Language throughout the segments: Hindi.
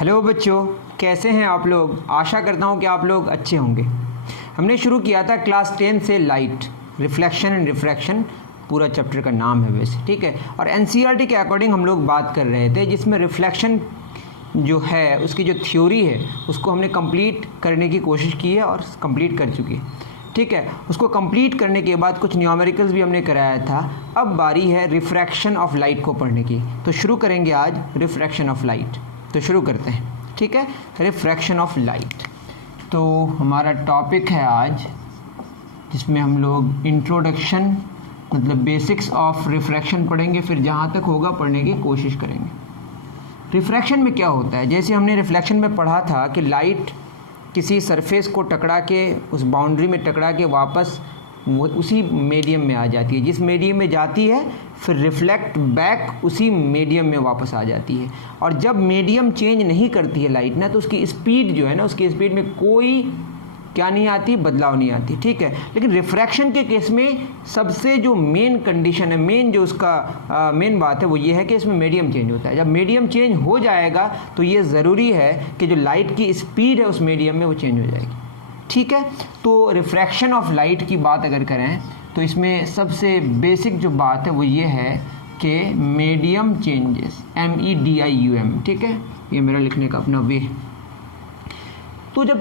हेलो बच्चों, कैसे हैं आप लोग। आशा करता हूं कि आप लोग अच्छे होंगे। हमने शुरू किया था क्लास 10 से लाइट, रिफ्लेक्शन एंड रिफ्रैक्शन, पूरा चैप्टर का नाम है वैसे, ठीक है। और एनसीईआरटी के अकॉर्डिंग हम लोग बात कर रहे थे, जिसमें रिफ्लेक्शन जो है उसकी जो थ्योरी है उसको हमने कंप्लीट करने की कोशिश की है और कंप्लीट कर चुकी है, ठीक है। उसको कंप्लीट करने के बाद कुछ न्यूमेरिकल्स भी हमने कराया था। अब बारी है रिफ्रैक्शन ऑफ लाइट को पढ़ने की, तो शुरू करेंगे आज रिफ्रैक्शन ऑफ लाइट। तो शुरू करते हैं, ठीक है। रिफ्रैक्शन ऑफ लाइट तो हमारा टॉपिक है आज, जिसमें हम लोग इंट्रोडक्शन मतलब बेसिक्स ऑफ रिफ्रैक्शन पढ़ेंगे, फिर जहाँ तक होगा पढ़ने की कोशिश करेंगे। रिफ्रैक्शन में क्या होता है, जैसे हमने रिफ्लेक्शन में पढ़ा था कि लाइट किसी सरफेस को टकरा के, उस बाउंड्री में टकरा के वापस वो उसी मीडियम में आ जाती है, जिस मीडियम में जाती है फिर रिफ्लेक्ट बैक उसी मीडियम में वापस आ जाती है। और जब मीडियम चेंज नहीं करती है लाइट ना, तो उसकी स्पीड जो है ना, उसकी स्पीड में कोई क्या नहीं आती, बदलाव नहीं आती, ठीक है। लेकिन रिफ्रैक्शन के केस में सबसे जो मेन कंडीशन है, मेन जो उसका मेन बात है वो ये है कि इसमें मीडियम चेंज होता है। जब मीडियम चेंज हो जाएगा तो ये ज़रूरी है कि जो लाइट की स्पीड है उस मीडियम में वो चेंज हो जाएगी, ठीक है। तो रिफ्रैक्शन ऑफ लाइट की बात अगर करें तो इसमें सबसे बेसिक जो बात है वो ये है कि मीडियम चेंजेस, MEDIUM, ठीक है। ये मेरा लिखने का अपना वे। तो जब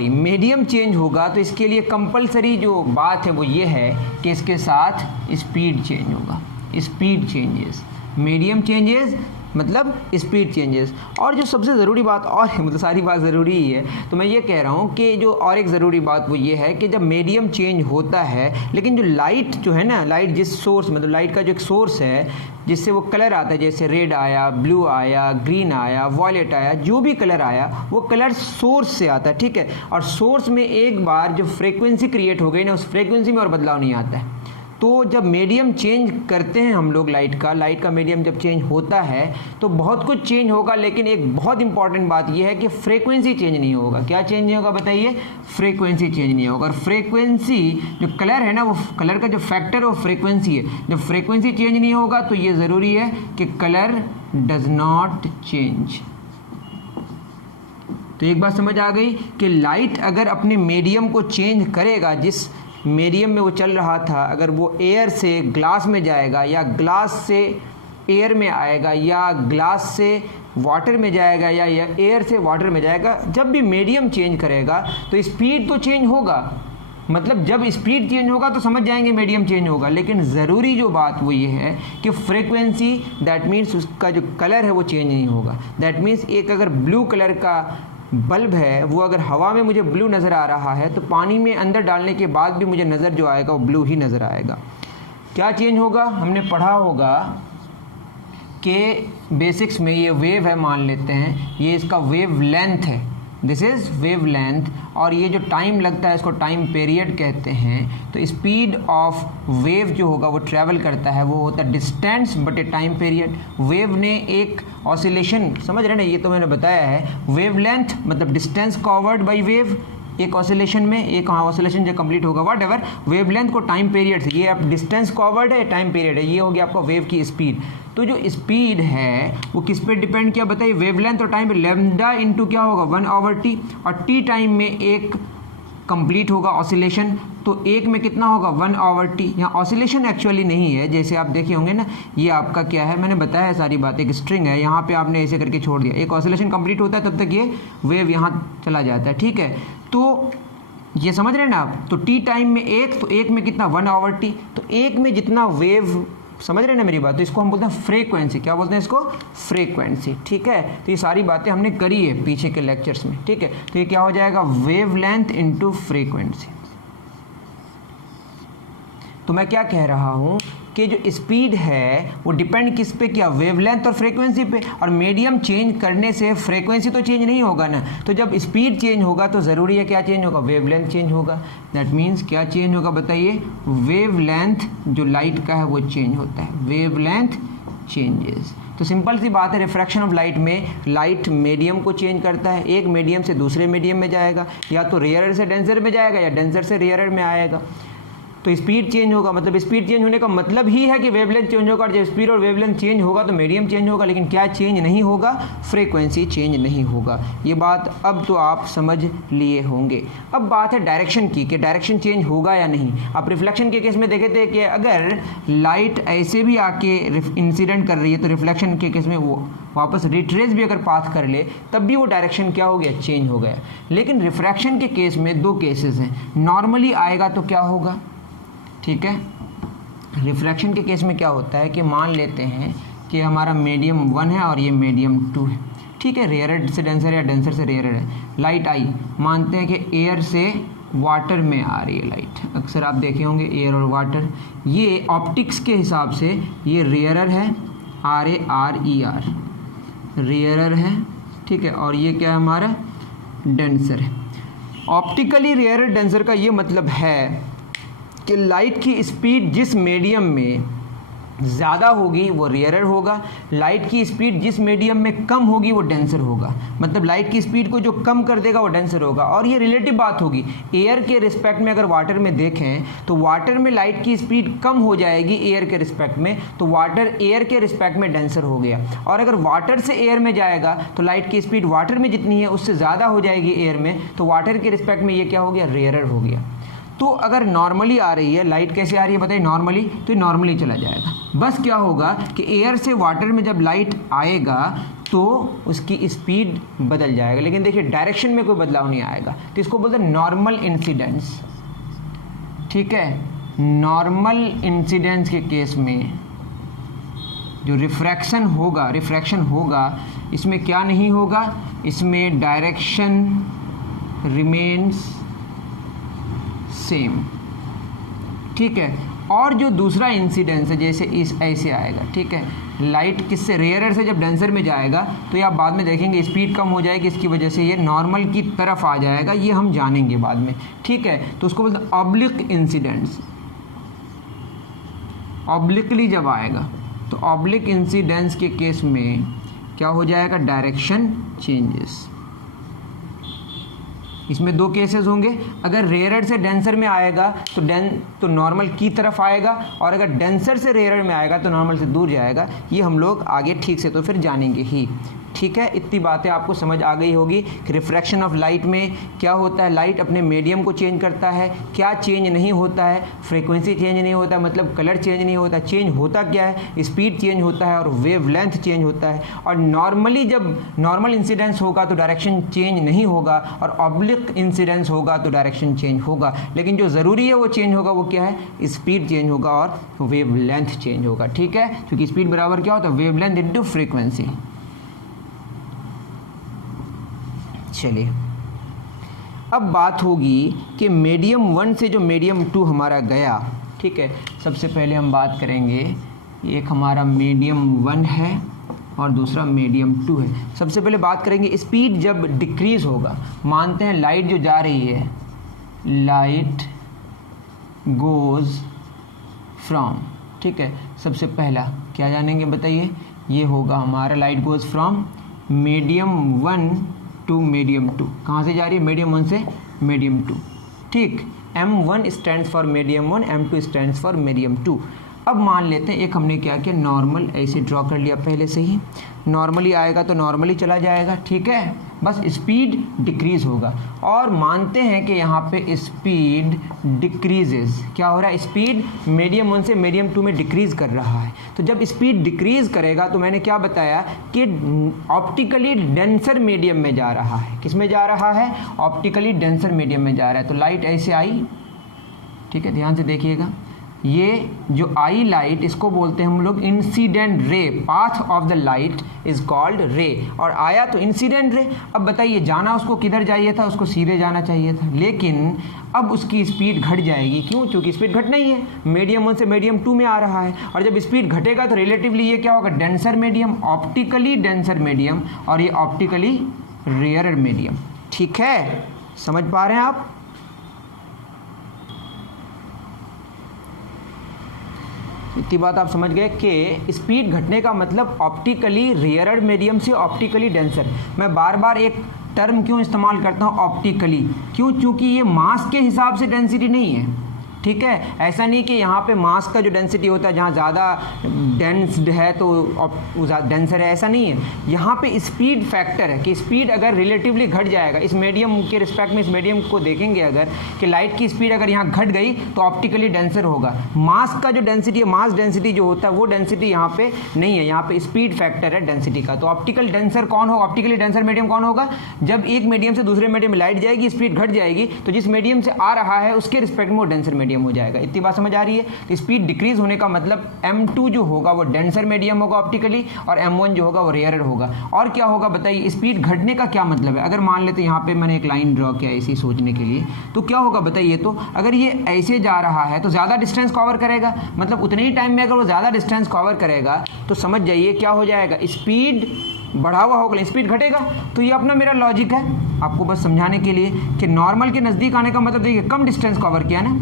मीडियम चेंज होगा तो इसके लिए कंपलसरी जो बात है वो ये है कि इसके साथ स्पीड चेंज होगा। स्पीड चेंजेस, मीडियम चेंजेस मतलब स्पीड चेंजेस। और जो सबसे ज़रूरी बात, और मतलब सारी बात ज़रूरी ही है, तो मैं ये कह रहा हूँ कि जो और एक ज़रूरी बात वो ये है कि जब मीडियम चेंज होता है, लेकिन जो लाइट जो है ना, लाइट जिस सोर्स मतलब लाइट का जो एक सोर्स है जिससे वो कलर आता है, जैसे रेड आया, ब्लू आया, ग्रीन आया, वॉयलेट आया, जो भी कलर आया वो कलर सोर्स से आता है, ठीक है। और सोर्स में एक बार जो फ्रीक्वेंसी क्रिएट हो गई ना, उस फ्रीक्वेंसी में और बदलाव नहीं आता है। तो जब मीडियम चेंज करते हैं हम लोग लाइट का मीडियम जब चेंज होता है तो बहुत कुछ चेंज होगा, लेकिन एक बहुत इंपॉर्टेंट बात यह है कि फ्रीक्वेंसी चेंज नहीं होगा। क्या चेंज नहीं होगा बताइए? फ्रीक्वेंसी चेंज नहीं होगा। और फ्रीक्वेंसी जो कलर है ना, वो कलर का जो फैक्टर है वो फ्रीक्वेंसी है। जब फ्रीक्वेंसी चेंज नहीं होगा तो ये ज़रूरी है कि कलर डज नॉट चेंज। तो एक बात समझ आ गई कि लाइट अगर अपने मीडियम को चेंज करेगा, जिस मीडियम में वो चल रहा था, अगर वो एयर से ग्लास में जाएगा या ग्लास से एयर में आएगा या ग्लास से वाटर में जाएगा या एयर से वाटर में जाएगा, जब भी मीडियम चेंज करेगा तो स्पीड तो चेंज होगा। मतलब जब स्पीड चेंज होगा तो समझ जाएंगे मीडियम चेंज होगा, लेकिन ज़रूरी जो बात वो ये है कि फ्रीक्वेंसी, दैट मीन्स उसका जो कलर है वो चेंज नहीं होगा। दैट मीन्स एक अगर ब्लू कलर का बल्ब है, वो अगर हवा में मुझे ब्लू नज़र आ रहा है तो पानी में अंदर डालने के बाद भी मुझे नज़र जो आएगा वो ब्लू ही नज़र आएगा। क्या चेंज होगा? हमने पढ़ा होगा कि बेसिक्स में ये वेव है, मान लेते हैं ये इसका वेव लेंथ है, दिस इज़ वेव लेंथ। और ये जो टाइम लगता है इसको टाइम पीरियड कहते हैं। तो स्पीड ऑफ वेव जो होगा वो ट्रैवल करता है, वो होता है distance but A time period. Wave ने एक ऑसिलेशन, समझ रहे ना, ये तो मैंने बताया है। वेव लेंथ मतलब डिस्टेंस कवर्ड बाई वेव, एक ऑसिलेशन में एक ऑसिलेशन जब कंप्लीट होगा वट एवर, वेव लेंथ को टाइम पीरियड से, ये आप डिस्टेंस कवर्ड है, टाइम पीरियड है, ये हो गया आपका वेव की स्पीड। तो जो स्पीड है वो किस पे डिपेंड किया बताइए? वेव लेंथ और टाइम पे। लैम्डा इंटू क्या होगा? 1/t। और टी टाइम में एक कंप्लीट होगा ऑसिलेशन, तो एक में कितना होगा? 1/t। यहाँ ऑसिलेशन एक्चुअली नहीं है, जैसे आप देखे होंगे ना, ये आपका क्या है, मैंने बताया है सारी बात, एक स्ट्रिंग है, यहाँ पे आपने ऐसे करके छोड़ दिया। एक ऑसिलेशन कंप्लीट होता है तब तक ये वेव यहाँ चला जाता है, ठीक है। तो ये समझ रहे हैं ना आप? तो टी टाइम में एक, तो एक में कितना? 1/t। तो एक में जितना वेव, समझ रहे हैं ना मेरी बात? तो इसको हम बोलते हैं फ्रीक्वेंसी। क्या बोलते हैं इसको? फ्रीक्वेंसी, ठीक है। तो ये सारी बातें हमने करी है पीछे के लेक्चर्स में, ठीक है। तो ये क्या हो जाएगा? Wave length into frequency. तो मैं क्या कह रहा हूँ कि जो स्पीड है वो डिपेंड किस पे किया? वेवलेंथ और फ्रीक्वेंसी पे। और मीडियम चेंज करने से फ्रीक्वेंसी तो चेंज नहीं होगा ना, तो जब स्पीड चेंज होगा तो ज़रूरी है क्या चेंज होगा? वेवलेंथ चेंज होगा। दैट मीन्स क्या चेंज होगा बताइए? वेवलेंथ जो लाइट का है वो चेंज होता है, वेवलेंथ चेंजेस। तो सिंपल सी बात है, रिफ्रैक्शन ऑफ लाइट में लाइट मीडियम को चेंज करता है, एक मीडियम से दूसरे मीडियम में जाएगा, या तो रेयरर से डेंसर में जाएगा या डेंसर से रेयरर में आएगा। तो स्पीड चेंज होगा, मतलब स्पीड चेंज होने का मतलब ही है कि वेवलेंथ चेंज होगा, और जब स्पीड और वेवलेंथ चेंज होगा तो मीडियम चेंज होगा, लेकिन क्या चेंज नहीं होगा? फ्रीक्वेंसी चेंज नहीं होगा। ये बात अब तो आप समझ लिए होंगे। अब बात है डायरेक्शन की, कि डायरेक्शन चेंज होगा या नहीं। आप रिफ्लेक्शन के केस में देखे थे कि अगर लाइट ऐसे भी आके इंसिडेंट कर रही है तो रिफ्लेक्शन के केस में वो वापस रिट्रेस भी अगर पाथ कर ले तब भी वो डायरेक्शन क्या हो गया? चेंज हो गया। लेकिन रिफ्रैक्शन के केस में दो केसेस हैं। नॉर्मली आएगा तो क्या होगा? ठीक है, रिफ्रैक्शन के केस में क्या होता है कि मान लेते हैं कि हमारा मीडियम 1 है और ये मीडियम 2 है। ठीक है, रेयर से डेंसर या डेंसर से रेयर है। लाइट आई, मानते हैं कि एयर से वाटर में आ रही है लाइट। अक्सर आप देखे होंगे एयर और वाटर, ये ऑप्टिक्स के हिसाब से ये रेयरर है, RARER रेयरर है। ठीक है, और ये क्या है? हमारा डेंसर है। ऑप्टिकली रेयरर डेंसर का ये मतलब है कि लाइट की स्पीड जिस मीडियम में ज़्यादा होगी वो रेयरर होगा, लाइट की स्पीड जिस मीडियम में कम होगी वो डेंसर होगा। मतलब लाइट की स्पीड को जो कम कर देगा वो डेंसर होगा। और ये रिलेटिव बात होगी। एयर के रिस्पेक्ट में अगर वाटर में देखें तो वाटर में लाइट की स्पीड कम हो जाएगी एयर के रिस्पेक्ट में, तो वाटर एयर के रिस्पेक्ट में डेंसर हो गया। और अगर वाटर से एयर में जाएगा तो लाइट की स्पीड वाटर में जितनी है उससे ज़्यादा हो जाएगी एयर में, तो वाटर के रिस्पेक्ट में ये क्या हो गया? रेयरर हो गया। तो अगर नॉर्मली आ रही है लाइट, कैसे आ रही है बताइए? नॉर्मली, तो ये नॉर्मली चला जाएगा। बस क्या होगा कि एयर से वाटर में जब लाइट आएगा तो उसकी स्पीड बदल जाएगा, लेकिन देखिए डायरेक्शन में कोई बदलाव नहीं आएगा। तो इसको बोलते हैं नॉर्मल इंसिडेंस। ठीक है, नॉर्मल इंसिडेंस के केस में जो रिफ्रैक्शन होगा इसमें क्या नहीं होगा? इसमें डायरेक्शन रिमेन्स सेम। ठीक है, और जो दूसरा इंसिडेंस है जैसे इस ऐसे आएगा। ठीक है, लाइट किससे? रेयरर से जब डेंसर में जाएगा तो ये आप बाद में देखेंगे स्पीड कम हो जाएगी, इसकी वजह से ये नॉर्मल की तरफ आ जाएगा, ये हम जानेंगे बाद में। ठीक है, तो उसको बोलते हैं ऑब्लिक इंसिडेंस। ऑब्लिकली जब आएगा तो ऑब्लिक इंसिडेंस के केस में क्या हो जाएगा? Direction changes. इसमें दो केसेस होंगे। अगर रेयरर से डेंसर में आएगा तो नॉर्मल की तरफ आएगा, और अगर डेंसर से रेयरर में आएगा तो नॉर्मल से दूर जाएगा। ये हम लोग आगे ठीक से तो फिर जानेंगे ही। ठीक है, इतनी बातें आपको समझ आ गई होगी कि रिफ्रैक्शन ऑफ लाइट में क्या होता है। लाइट अपने मीडियम को चेंज करता है, क्या चेंज नहीं होता है? फ्रीक्वेंसी चेंज नहीं होता, मतलब कलर चेंज नहीं होता। चेंज होता क्या है? स्पीड चेंज होता है और वेवलेंथ चेंज होता है। और नॉर्मली जब नॉर्मल इंसिडेंस होगा तो डायरेक्शन चेंज नहीं होगा, और ऑब्लिक इंसिडेंस होगा तो डायरेक्शन चेंज होगा। लेकिन जो ज़रूरी है वो चेंज होगा, वो क्या है? स्पीड चेंज होगा और वेवलेंथ चेंज होगा। ठीक है, क्योंकि स्पीड बराबर क्या होता है? Wavelength into frequency. चलिए, अब बात होगी कि मीडियम 1 से जो मीडियम 2 हमारा गया। ठीक है, सबसे पहले हम बात करेंगे, एक हमारा मीडियम 1 है और दूसरा मीडियम 2 है। सबसे पहले बात करेंगे स्पीड जब डिक्रीज़ होगा। मानते हैं लाइट जो जा रही है, लाइट गोज़ फ्रॉम। ठीक है, सबसे पहला क्या जानेंगे बताइए? ये होगा हमारा light goes from medium 1 to medium 2। कहाँ से जा रही है? मीडियम 1 से मीडियम 2। ठीक, M1 stands for medium 1, M2 stands for medium 2। अब मान लेते हैं एक हमने क्या किया, नॉर्मल ऐसे ड्रॉ कर लिया पहले से ही। नॉर्मली आएगा तो नॉर्मली चला जाएगा। ठीक है, बस स्पीड डिक्रीज़ होगा। और मानते हैं कि यहाँ पे स्पीड डिक्रीजेस। क्या हो रहा है? स्पीड मीडियम 1 से मीडियम 2 में डिक्रीज़ कर रहा है। तो जब स्पीड डिक्रीज़ करेगा तो मैंने क्या बताया कि ऑप्टिकली डेंसर मीडियम में जा रहा है। किस में जा रहा है? ऑप्टिकली डेंसर मीडियम में जा रहा है। तो लाइट ऐसे आई। ठीक है, ध्यान से देखिएगा, ये जो आई लाइट, इसको बोलते हैं हम लोग incident ray. Path of the light is called रे। और आया तो इंसिडेंट रे। अब बताइए, जाना उसको किधर चाहिए था? उसको सीधे जाना चाहिए था, लेकिन अब उसकी स्पीड घट जाएगी। क्यों? क्योंकि स्पीड घटना ही है, मीडियम 1 से मीडियम 2 में आ रहा है। और जब स्पीड घटेगा तो रिलेटिवली ये क्या होगा? Denser medium, optically denser medium, और ये ऑप्टिकली रेयरर मीडियम। ठीक है, समझ पा रहे हैं आप? इतनी बात आप समझ गए कि स्पीड घटने का मतलब ऑप्टिकली रेयरर मीडियम से ऑप्टिकली डेंसर। मैं बार बार एक टर्म क्यों इस्तेमाल करता हूँ ऑप्टिकली? क्यों? क्योंकि ये मास के हिसाब से डेंसिटी नहीं है। ठीक है। ऐसा नहीं कि यहाँ पे मास का जो डेंसिटी होता है जहाँ ज़्यादा डेंस्ड है तो डेंसर है, ऐसा नहीं है। यहाँ पे स्पीड फैक्टर है कि स्पीड अगर रिलेटिवली घट जाएगा इस मीडियम के रिस्पेक्ट में, इस मीडियम को देखेंगे अगर कि लाइट की स्पीड अगर यहाँ घट गई तो ऑप्टिकली डेंसर होगा। मास का जो डेंसिटी है, मास डेंसिटी जो होता है वो डेंसिटी यहाँ पे नहीं है, यहाँ पे स्पीड फैक्टर है डेंसिटी का। तो ऑप्टिकल डेंसर कौन होगा, ऑप्टिकली डेंसर मीडियम कौन होगा? जब एक मीडियम से दूसरे मीडियम में लाइट जाएगी, स्पीड घट जाएगी, तो जिस मीडियम से आ रहा है उसके रिस्पेक्ट में वो डेंसर मीडियम हो जाएगा। इतनी बात समझ आ रही है? तो स्पीड डिक्रीज होने का मतलब M2 जो होगा वो डेंसर मीडियम होगा ऑप्टिकली, और M1 जो होगा वो रेयरर होगा। और क्या होगा बताइए, स्पीड घटने का क्या मतलब है? अगर मान लेते यहाँ पे मैंने एक लाइन ड्रॉ किया इसी सोचने के लिए, तो क्या होगा बताइए। तो अगर ये ऐसे जा रहा है तो ज़्यादा डिस्टेंस कवर करेगा, मतलब उतने ही टाइम में अगर वो ज़्यादा डिस्टेंस कवर करेगा तो समझ जाइए क्या हो जाएगा, स्पीड बढ़ा हुआ होगा, स्पीड घटेगा। तो ये अपना मेरा लॉजिक है आपको बस समझाने के लिए कि नॉर्मल के नज़दीक आने का मतलब देखिए कम डिस्टेंस कवर किया ना।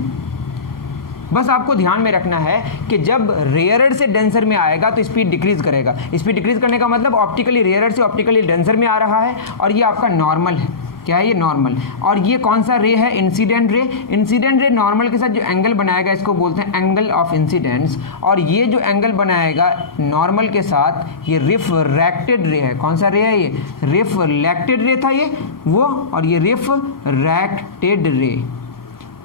बस आपको ध्यान में रखना है कि जब रेयरर से डेंसर में आएगा तो स्पीड डिक्रीज करेगा। स्पीड डिक्रीज करने का मतलब ऑप्टिकली रेयरर से ऑप्टिकली डेंसर में आ रहा है, और ये आपका नॉर्मल है। क्या है ये? नॉर्मल। और ये कौन सा रे है? Incident ray. Incident ray normal के साथ जो एंगल बनाएगा इसको बोलते हैं एंगल ऑफ इंसिडेंस, और ये जो एंगल बनाएगा नॉर्मल के साथ ये रिफ्रैक्टेड रे है। कौन सा रे है ये? रिफ्लेक्टेड रे था ये वो, और ये रिफ्रैक्टेड रे,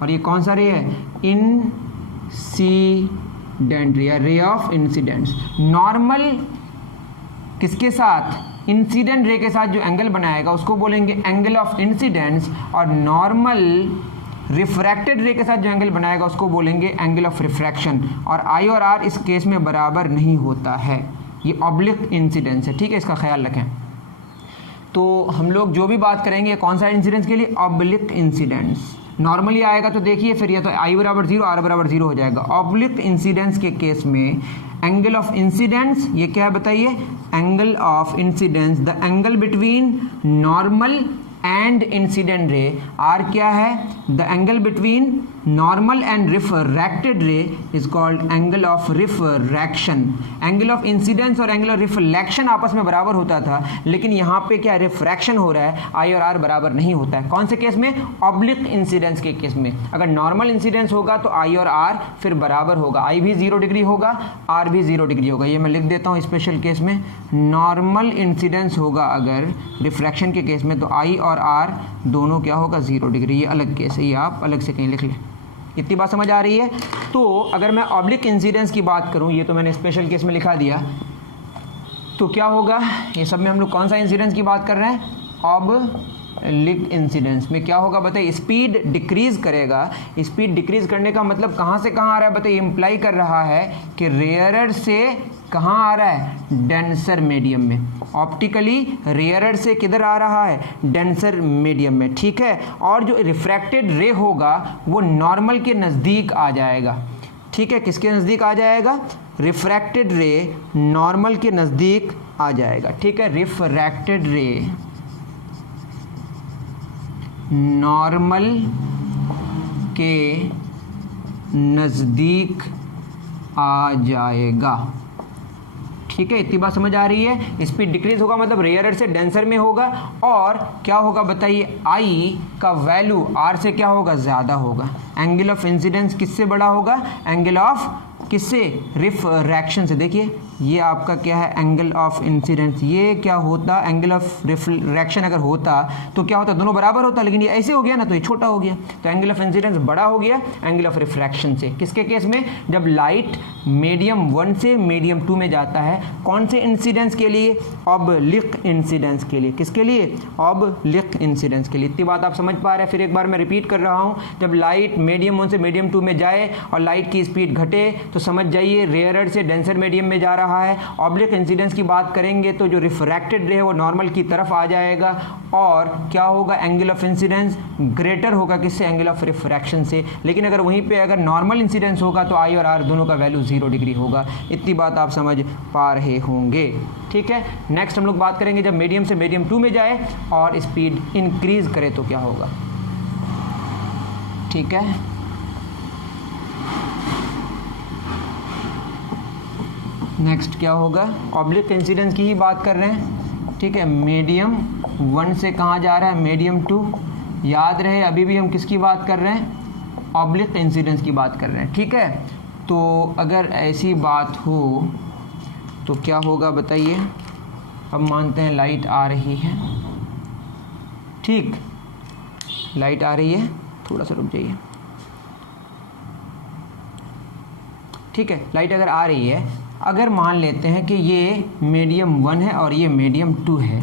और ये कौन सा रे है? इंसिडेंट रे या रे ऑफ इंसिडेंस। नॉर्मल किसके साथ? इंसिडेंट रे के साथ जो एंगल बनाएगा उसको बोलेंगे एंगल ऑफ इंसिडेंस, और नॉर्मल रिफ्रैक्टेड रे के साथ जो एंगल बनाएगा उसको बोलेंगे एंगल ऑफ रिफ्रैक्शन। और आई और आर इस केस में बराबर नहीं होता है, ये ऑब्लिक इंसिडेंस है, ठीक है, इसका ख्याल रखें। तो हम लोग जो भी बात करेंगे कौन सा इंसिडेंस के लिए? Oblique incidence. नॉर्मली आएगा तो देखिए फिर या तो आई बराबर 0 आर बराबर 0 हो जाएगा। ऑब्लिक इंसिडेंस के केस में एंगल ऑफ इंसिडेंस ये क्या है बताइए? Angle of incidence, the angle between normal and incident ray. R क्या है? The angle between normal and refracted ray is called angle of refraction. Angle of incidence और एंगल ऑफ रिफ्लेक्शन आपस में बराबर होता था, लेकिन यहाँ पे क्या रिफ्रैक्शन हो रहा है, आई और आर बराबर नहीं होता है। कौन से केस में? ऑब्लिक इंसिडेंस के केस में। अगर नॉर्मल इंसिडेंस होगा तो आई और आर फिर बराबर होगा, आई भी 0 डिग्री होगा, आर भी 0 डिग्री होगा। ये मैं लिख देता हूँ स्पेशल केस में, नॉर्मल इंसिडेंस होगा अगर रिफ्रैक्शन के केस में तो आई और आर दोनों क्या होगा? 0 डिग्री। ये अलग केस है, ये आप अलग से कहीं लिख लें। इतनी बात समझ आ रही है? तो अगर मैं ऑब्लिक इंसिडेंस की बात करूं, ये तो मैंने स्पेशल केस में लिखा दिया, तो क्या होगा? ये सब में हम लोग कौन सा इंसिडेंस की बात कर रहे हैं? ऑब्लिक इंसिडेंस में क्या होगा बताइए? स्पीड डिक्रीज करेगा। स्पीड डिक्रीज करने का मतलब कहाँ से कहाँ आ रहा है बताइए? इंप्लाई कर रहा है कि रेयरर से कहाँ आ रहा है? डेंसर मीडियम में। ऑप्टिकली रेयरर से किधर आ रहा है? डेंसर मीडियम में, ठीक है। और जो रिफ्रैक्टेड रे होगा वो नॉर्मल के नज़दीक आ जाएगा, ठीक है। किसके नज़दीक आ जाएगा? रिफ्रैक्टेड रे नॉर्मल के नज़दीक आ जाएगा, ठीक है। रिफ्रैक्टेड रे नॉर्मल के नज़दीक आ जाएगा, ठीक है। इतनी बात समझ आ रही है? स्पीड डिक्रीज होगा मतलब रेयरर से डेंसर में होगा, और क्या होगा बताइए? आई का वैल्यू आर से क्या होगा? ज़्यादा होगा। एंगल ऑफ इंसिडेंस किससे बड़ा होगा? एंगल ऑफ किससे? रिफ्रैक्शन से। देखिए ये आपका क्या है? Angle of incidence. ये क्या होता? एंगल ऑफ रिफ्रैक्शन अगर होता तो क्या होता? दोनों बराबर होता, लेकिन ये ऐसे हो गया ना तो ये छोटा हो गया, तो एंगल ऑफ इंसिडेंस बड़ा हो गया एंगल ऑफ रिफ्रैक्शन से। किसके केस में? जब लाइट मीडियम 1 से मीडियम 2 में जाता है। कौन से इंसिडेंस के लिए? ऑब्लिक इंसिडेंस के लिए। किसके लिए? ऑब्लिक इंसिडेंस के लिए। इतनी बात आप समझ पा रहे हैं? फिर एक बार मैं रिपीट कर रहा हूँ, जब लाइट मीडियम 1 से मीडियम 2 में जाए और लाइट की स्पीड घटे तो समझ जाइए रेयरर से डेंसर मीडियम में जा रहा है। ऑब्लिक इंसिडेंस की बात करेंगे तो जो रिफ्रैक्टेड रे है वो नॉर्मल की तरफ आ जाएगा, और क्या होगा? एंगल ऑफ इंसिडेंस ग्रेटर होगा किससे? एंगल ऑफ रिफ्रैक्शन से। लेकिन अगर वहीं पे अगर नॉर्मल इंसिडेंस होगा तो आई और आर दोनों का वैल्यू 0 डिग्री होगा। इतनी बात आप समझ पा रहे होंगे, ठीक है। नेक्स्ट हम लोग बात करेंगे जब मीडियम से मीडियम 2 में जाए और स्पीड इंक्रीज करे तो क्या होगा, ठीक है। नेक्स्ट क्या होगा? ऑब्लिक इंसिडेंस की ही बात कर रहे हैं, ठीक है। मीडियम 1 से कहाँ जा रहा है? मीडियम 2। याद रहे अभी भी हम किसकी बात कर रहे हैं? ऑब्लिक इंसिडेंस की बात कर रहे हैं, ठीक है। तो अगर ऐसी बात हो तो क्या होगा बताइए। अब मानते हैं लाइट आ रही है, ठीक, लाइट आ रही है, थोड़ा सा रुक जाइए, ठीक है। लाइट अगर आ रही है, अगर मान लेते हैं कि ये मीडियम 1 है और ये मीडियम 2 है,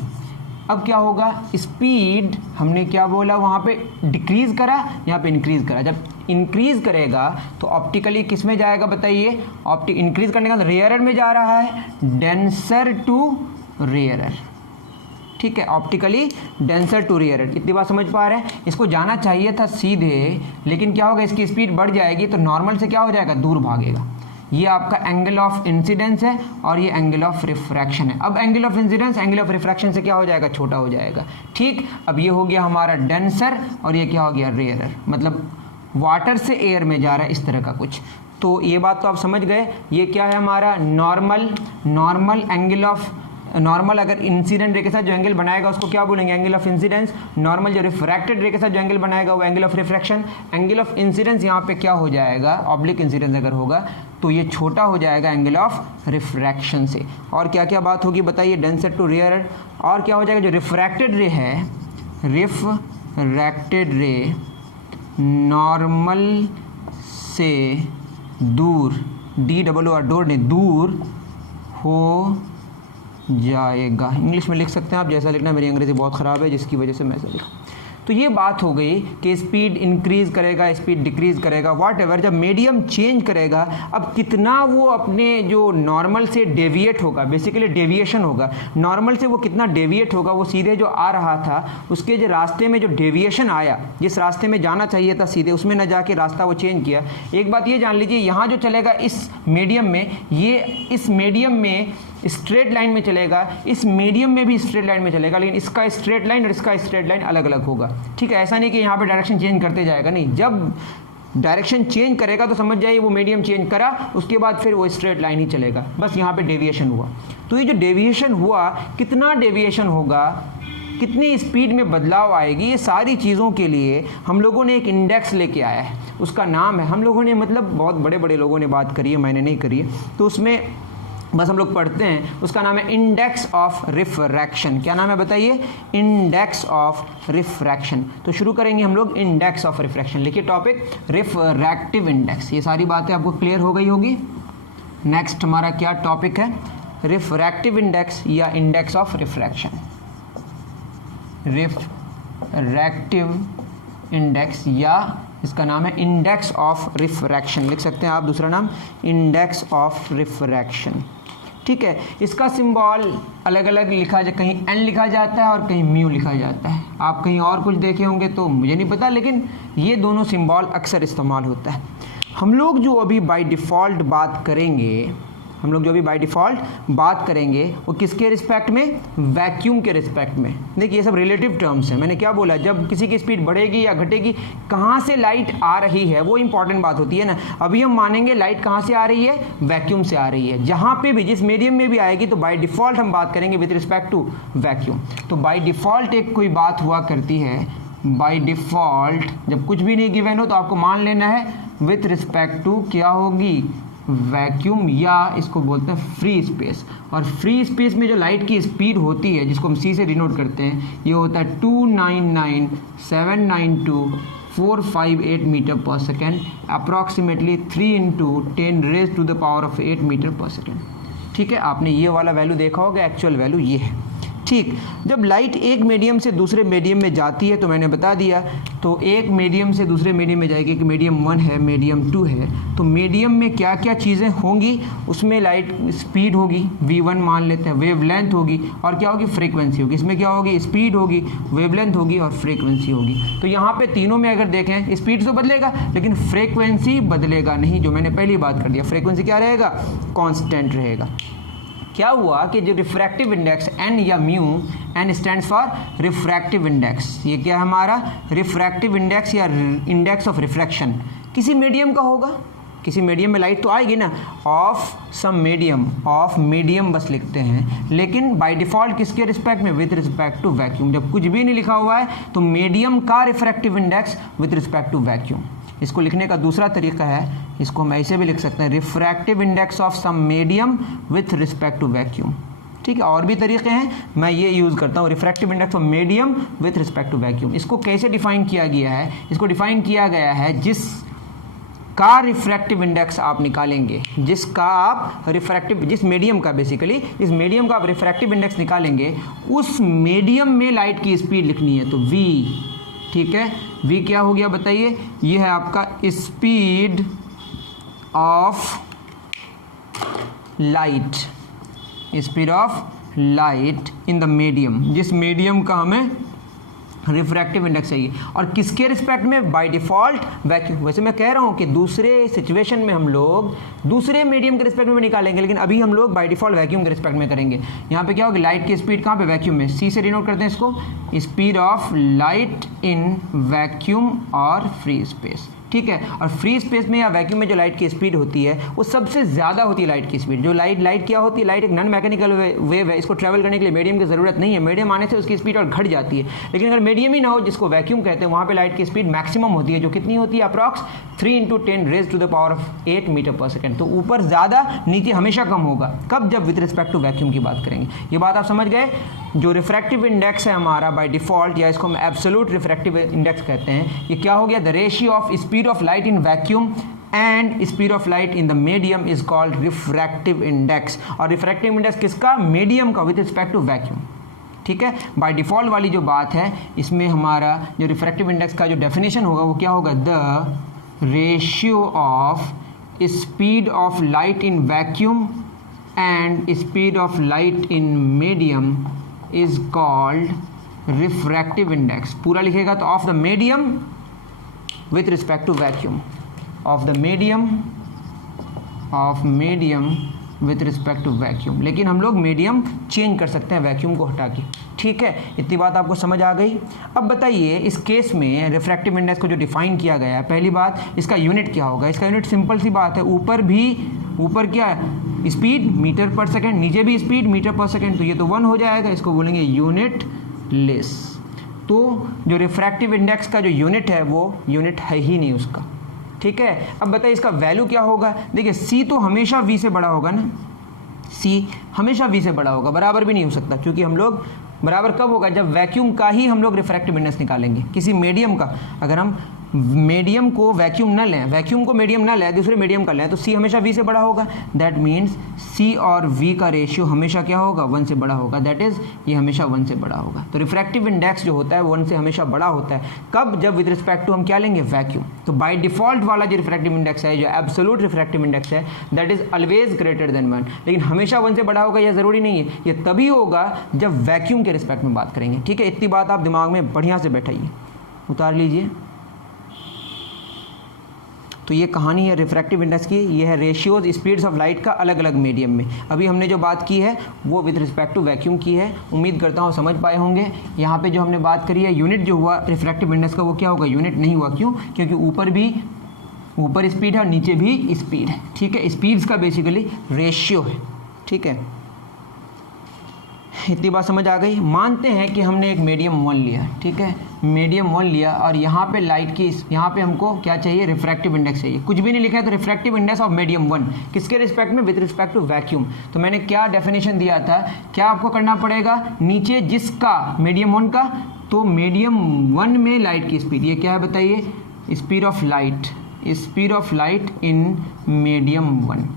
अब क्या होगा, स्पीड हमने क्या बोला वहाँ पे डिक्रीज़ करा, यहाँ पे इंक्रीज़ करा। जब इंक्रीज़ करेगा तो ऑप्टिकली किस में जाएगा बताइए, इंक्रीज़ करने का रेयरर में जा रहा है, डेंसर टू रेयरर, ठीक है, ऑप्टिकली डेंसर टू रेयरर। इतनी बात समझ पा रहे हैं। इसको जाना चाहिए था सीधे, लेकिन क्या होगा, इसकी स्पीड बढ़ जाएगी तो नॉर्मल से क्या हो जाएगा, दूर भागेगा। ये आपका एंगल ऑफ इंसिडेंस है और ये एंगल ऑफ रिफ्रैक्शन है। अब angle of incidence angle of refraction से क्या हो जाएगा, छोटा हो जाएगा, ठीक। अब ये हो गया हमारा डेंसर और ये क्या हो गया, रेयरर, मतलब वाटर से एयर में जा रहा है, इस तरह का कुछ। तो ये बात तो आप समझ गए। ये क्या है हमारा नॉर्मल एंगल ऑफ नॉर्मल, अगर इंसिडेंट रे के साथ जो एंगल बनाएगा उसको क्या बोलेंगे, एंगल ऑफ इंसिडेंस। नॉर्मल जो रिफ्रैक्टेड रे के साथ जो एंगल बनाएगा वो angle of refraction. Angle of incidence यहाँ पे क्या हो जाएगा, ऑब्लिक इंसिडेंस अगर होगा तो ये छोटा हो जाएगा एंगल ऑफ रिफ्रैक्शन से। और क्या क्या बात होगी बताइए, डेंसर टू रेयरर। और क्या हो जाएगा, जो रिफ्रैक्टेड रे है, रिफ्रैक्टेड रे नॉर्मल से दूर, DOOR डोर ने दूर हो जाएगा। इंग्लिश में लिख सकते हैं आप, जैसा लिखना, मेरी अंग्रेजी बहुत ख़राब है जिसकी वजह से मैं ऐसा लिखा। तो ये बात हो गई कि स्पीड इंक्रीज़ करेगा, स्पीड डिक्रीज़ करेगा, वॉट एवर। जब मीडियम चेंज करेगा, अब कितना वो अपने जो नॉर्मल से डेविएट होगा, बेसिकली डेविएशन होगा, नॉर्मल से वो कितना डेविएट होगा, वो सीधे जो आ रहा था उसके जो रास्ते में जो डेविएशन आया, जिस रास्ते में जाना चाहिए था सीधे, उसमें न जाके रास्ता वो चेंज किया। एक बात ये जान लीजिए, यहाँ जो चलेगा इस मीडियम में, ये इस मीडियम में स्ट्रेट लाइन में चलेगा, इस मीडियम में भी स्ट्रेट लाइन में चलेगा, लेकिन इसका स्ट्रेट लाइन और इसका स्ट्रेट लाइन अलग अलग होगा, ठीक है। ऐसा नहीं कि यहाँ पे डायरेक्शन चेंज करते जाएगा, नहीं, जब डायरेक्शन चेंज करेगा तो समझ जाइए वो मीडियम चेंज करा, उसके बाद फिर वो स्ट्रेट लाइन ही चलेगा, बस यहाँ पे डेविएशन हुआ। तो ये जो डेविएशन हुआ, कितना डेविएशन होगा, कितनी स्पीड में बदलाव आएगी, ये सारी चीज़ों के लिए हम लोगों ने एक इंडेक्स लेके आया है। उसका नाम है, हम लोगों ने मतलब बहुत बड़े बड़े लोगों ने बात करी है, मैंने नहीं करी है, तो उसमें बस हम लोग पढ़ते हैं। उसका नाम है इंडेक्स ऑफ रिफ्रैक्शन। क्या नाम है बताइए, इंडेक्स ऑफ रिफ्रैक्शन। तो शुरू करेंगे हम लोग इंडेक्स ऑफ रिफ्रैक्शन। लिखिए टॉपिक, रिफ्रैक्टिव इंडेक्स। ये सारी बातें आपको क्लियर हो गई होगी। नेक्स्ट हमारा क्या टॉपिक है, रिफ्रैक्टिव इंडेक्स या index of refraction. Refractive index या इसका नाम है इंडेक्स ऑफ रिफ्रैक्शन, लिख सकते हैं आप दूसरा नाम, इंडेक्स ऑफ रिफ्रैक्शन, ठीक है। इसका सिंबल अलग अलग लिखा जाए, कहीं एन लिखा जाता है और कहीं म्यू लिखा जाता है। आप कहीं और कुछ देखे होंगे तो मुझे नहीं पता, लेकिन ये दोनों सिंबल अक्सर इस्तेमाल होता है। हम लोग जो अभी बाय डिफ़ॉल्ट बात करेंगे, वो किसके रिस्पेक्ट में, वैक्यूम के रिस्पेक्ट में। देखिए ये सब रिलेटिव टर्म्स हैं। मैंने क्या बोला, जब किसी की स्पीड बढ़ेगी या घटेगी, कहाँ से लाइट आ रही है वो इंपॉर्टेंट बात होती है ना। अभी हम मानेंगे लाइट कहाँ से आ रही है, वैक्यूम से आ रही है। जहाँ पे भी जिस मीडियम में भी आएगी तो बाय डिफ़ॉल्ट हम बात करेंगे विद रिस्पेक्ट टू वैक्यूम। तो बाय डिफ़ॉल्ट एक कोई बात हुआ करती है, बाय डिफ़ॉल्ट जब कुछ भी नहीं गिवन हो तो आपको मान लेना है विथ रिस्पेक्ट टू क्या होगी, वैक्यूम, या इसको बोलते हैं फ्री स्पेस। और फ्री स्पेस में जो लाइट की स्पीड होती है, जिसको हम सी से डिनोट करते हैं, ये होता है 299,792,458 मीटर पर सेकेंड, अप्रॉक्सीमेटली 3 × 10⁻⁸ मीटर पर सेकेंड, ठीक है। आपने ये वाला वैल्यू देखा होगा, एक्चुअल वैल्यू ये है, ठीक। जब लाइट एक मीडियम से दूसरे मीडियम में जाती है तो मैंने बता दिया, तो एक मीडियम से दूसरे मीडियम में जाएगी, कि मीडियम 1 है, मीडियम 2 है, तो मीडियम में क्या क्या चीज़ें होंगी, उसमें लाइट स्पीड होगी, v1 मान लेते हैं, वेवलेंथ होगी, और क्या होगी, फ्रीक्वेंसी होगी। इसमें क्या होगी, स्पीड होगी, वेवलेंथ होगी और फ्रीक्वेंसी होगी। तो यहाँ पे तीनों में अगर देखें, स्पीड तो बदलेगा लेकिन फ्रीक्वेंसी बदलेगा नहीं, जो मैंने पहली बात कर दिया, फ्रीक्वेंसी क्या रहेगा, कॉन्स्टेंट रहेगा। क्या हुआ कि जो रिफ्रैक्टिव इंडेक्स एन या mu, n stands for refractive index, ये क्या है हमारा रिफ्रैक्टिव इंडेक्स या इंडेक्स ऑफ रिफ्रैक्शन, किसी मीडियम का होगा, किसी मीडियम में लाइट तो आएगी ना, of some medium, of medium बस लिखते हैं, लेकिन बाय डिफ़ॉल्ट किसके रिस्पेक्ट में, विथ रिस्पेक्ट टू वैक्यूम। जब कुछ भी नहीं लिखा हुआ है तो मीडियम का refractive index with respect to vacuum, इसको लिखने का दूसरा तरीका है, इसको हम ऐसे भी लिख सकते हैं, refractive index of some medium with respect to vacuum. ठीक है, और भी तरीके हैं, मैं ये यूज़ करता हूँ, refractive index of medium with respect to vacuum. इसको कैसे डिफाइन किया गया है? इसको डिफाइन किया गया है जिसका रिफ्रैक्टिव इंडेक्स आप निकालेंगे, जिसका आप रिफ्रैक्टिव, जिस मीडियम का बेसिकली, इस मीडियम का आप रिफ्रैक्टिव इंडेक्स निकालेंगे, उस मीडियम में लाइट की स्पीड लिखनी है, तो v। ठीक है, v क्या हो गया बताइए? ये है आपका speed of light, speed of light in the medium, जिस मीडियम का हमें रिफ्रैक्टिव इंडेक्स चाहिए, और किसके रिस्पेक्ट में? By default vacuum. वैसे मैं कह रहा हूँ कि दूसरे सिचुएशन में हम लोग दूसरे मीडियम के रिस्पेक्ट में निकालेंगे, लेकिन अभी हम लोग बाय डिफॉल्ट वैक्यूम के रिस्पेक्ट में करेंगे। यहाँ पे क्या होगी? लाइट की स्पीड कहाँ पे? वैक्यूम में। सी से डिनोट करते हैं इसको, speed of light in vacuum और फ्री स्पेस। ठीक है, और फ्री स्पेस में या वैक्यूम में जो लाइट की स्पीड होती है वो सबसे ज़्यादा होती है लाइट की स्पीड। जो लाइट क्या होती है? लाइट एक नॉन मैकेनिकल वेव है, इसको ट्रैवल करने के लिए मीडियम की ज़रूरत नहीं है, मीडियम आने से उसकी स्पीड और घट जाती है। लेकिन अगर मीडियम ही ना हो, जिसको वैक्यूम कहते हैं, वहाँ पे लाइट की स्पीड मैक्सिमम होती है, जो कितनी होती है? अप्रॉक्स 3 × 10⁻⁸ मीटर पर सेकेंड। तो ऊपर ज़्यादा, नीचे हमेशा कम होगा। कब? जब विद रिस्पेक्ट टू वैक्यूम की बात करेंगे। ये बात आप समझ गए? जो रिफ्रैक्टिव इंडेक्स है हमारा बाय डिफॉल्ट, या इसको हम एब्सोल्यूट रिफ्रैक्टिव इंडेक्स कहते हैं, ये क्या हो गया? The ratio of speed of light in vacuum and speed of light in the medium is called refractive index. और रिफ्रैक्टिव इंडेक्स किसका? मीडियम का विद रिस्पेक्ट टू वैक्यूम। ठीक है, बाय डिफॉल्ट वाली जो बात है, इसमें हमारा जो रिफ्रैक्टिव इंडेक्स का जो डेफिनेशन होगा वो क्या होगा? The ratio of speed of light in vacuum and speed of light in medium is called refractive index. पूरा लिखेगा तो of the medium with respect to vacuum, of the medium with respect to vacuum. लेकिन हम लोग मीडियम चेंज कर सकते हैं वैक्यूम को हटा के। ठीक है, इतनी बात आपको समझ आ गई। अब बताइए इस केस में रिफ्रैक्टिव इंडेक्स को जो डिफाइन किया गया है, पहली बात इसका यूनिट क्या होगा? इसका यूनिट सिंपल सी बात है, ऊपर क्या है? स्पीड मीटर पर सेकेंड, नीचे भी स्पीड मीटर पर सेकेंड, तो ये तो 1 हो जाएगा, इसको बोलेंगे यूनिट लेस। तो जो रिफ्रैक्टिव इंडेक्स का जो यूनिट है वो यूनिट है ही नहीं उसका। ठीक है, अब बताइए इसका वैल्यू क्या होगा? देखिए सी तो हमेशा वी से बड़ा होगा ना, सी हमेशा वी से बड़ा होगा, बराबर भी नहीं हो सकता, क्योंकि हम लोग बराबर कब होगा? जब वैक्यूम का ही हम लोग रिफ्रैक्टिव इंडेक्स निकालेंगे, किसी मीडियम का। अगर हम मीडियम को वैक्यूम ना लें, वैक्यूम को मीडियम ना लें, दूसरे मीडियम का लें, तो सी हमेशा वी से बड़ा होगा। दैट मीन्स सी और वी का रेशियो हमेशा क्या होगा? 1 से बड़ा होगा। दैट इज़ ये हमेशा 1 से बड़ा होगा। तो रिफ्रैक्टिव इंडेक्स जो होता है 1 से हमेशा बड़ा होता है। कब? जब विद रिस्पेक्ट टू हम क्या लेंगे? वैक्यूम। तो बाय डिफॉल्ट वाला जो रिफ्रैक्टिव इंडेक्स है, जो एब्सोल्यूट रिफ्रैक्टिव इंडेक्स है, that is always greater than 1। लेकिन हमेशा 1 से बड़ा होगा यह ज़रूरी नहीं है, ये तभी होगा जब वैक्यूम के रिस्पेक्ट में बात करेंगे। ठीक है, इतनी बात आप दिमाग में बढ़िया से बैठाइए, उतार लीजिए। तो ये कहानी है रिफ्रैक्टिव इंडेक्स की, ये है रेशियोज स्पीड्स ऑफ लाइट का अलग अलग मीडियम में। अभी हमने जो बात की है वो विद रिस्पेक्ट टू वैक्यूम की है। उम्मीद करता हूँ समझ पाए होंगे। यहाँ पे जो हमने बात करी है यूनिट जो हुआ रिफ्रैक्टिव इंडेक्स का, वो क्या होगा? यूनिट नहीं हुआ। क्यों? क्योंकि ऊपर स्पीड है और नीचे भी स्पीड है। ठीक है, स्पीड्स का बेसिकली रेशियो है। ठीक है, इतनी बात समझ आ गई। मानते हैं कि हमने एक मीडियम 1 लिया, ठीक है, मीडियम 1 लिया, और यहाँ पे लाइट की, यहाँ पे हमको क्या चाहिए? रिफ्रैक्टिव इंडेक्स चाहिए। कुछ भी नहीं लिखा है तो रिफ्रैक्टिव इंडेक्स ऑफ मीडियम 1 किसके रिस्पेक्ट में? With respect to vacuum. तो मैंने क्या डेफिनेशन दिया था? क्या आपको करना पड़ेगा? नीचे जिसका मीडियम 1 का, तो मीडियम 1 में लाइट की स्पीड, ये क्या है बताइए? Speed of light in medium 1।